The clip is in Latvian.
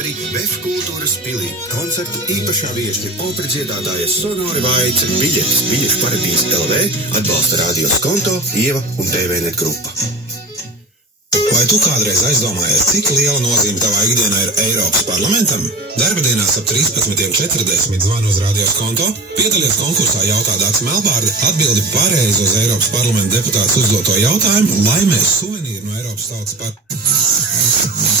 Vef kultūras pilī. Koncerta īpašā viešņa opera dziedātāja Sonori Vaice. Biļetes Biļešu paradīze LV atbalsta Radio Skonto, Ieva un TVNet grupa. Vai tu kādreiz aizdomājies, cik liela nozīme tavā ikdienā ir Eiropas parlamentam? Darba dienās ap 13:40 zvanu uz Radio Skonto, piedalies konkursā Jautā Dācis Melbārde, atbildi pareizi uz Eiropas parlamenta deputāts uzdoto jautājumu un laimēs suvenīru no Eiropas Tautas partijas.